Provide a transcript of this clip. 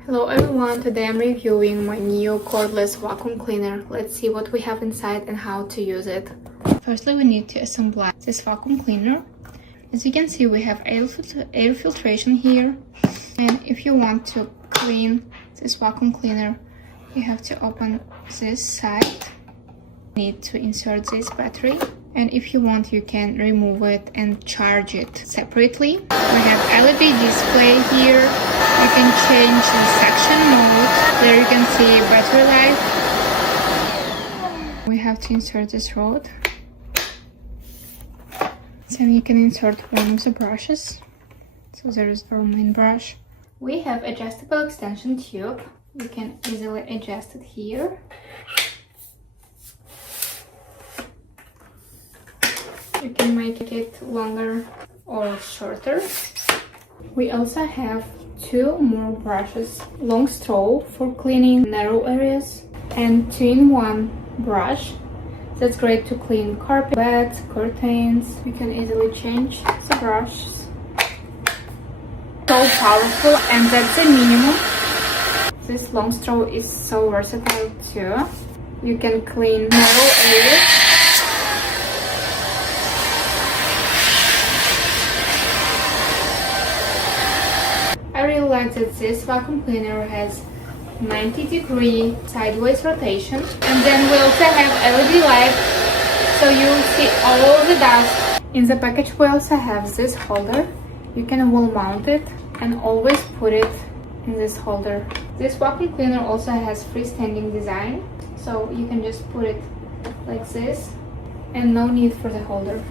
Hello everyone, today I'm reviewing my new cordless vacuum cleaner. Let's see what we have inside and how to use it. Firstly, we need to assemble this vacuum cleaner. As you can see, we have air filtration here. And if you want to clean this vacuum cleaner, you have to open this side. You need to insert this battery. And if you want, you can remove it and charge it separately. We have LED display here. You can change the section mode. There you can see battery life. We have to insert this rod. Then you can insert one of the brushes. So there is our main brush. We have adjustable extension tube. You can easily adjust it here. You can make it longer or shorter. We also have two more brushes, long straw for cleaning narrow areas and 2-in-1 brush. That's great to clean carpet, beds, curtains. You can easily change the brushes. So powerful, and that's the minimum. This long straw is so versatile too. You can clean narrow areas. I really like that this vacuum cleaner has 90-degree sideways rotation, and then we also have LED light, so you will see all the dust. In the package we also have this holder. You can wall mount it and always put it in this holder. This vacuum cleaner also has freestanding design, so you can just put it like this and no need for the holder.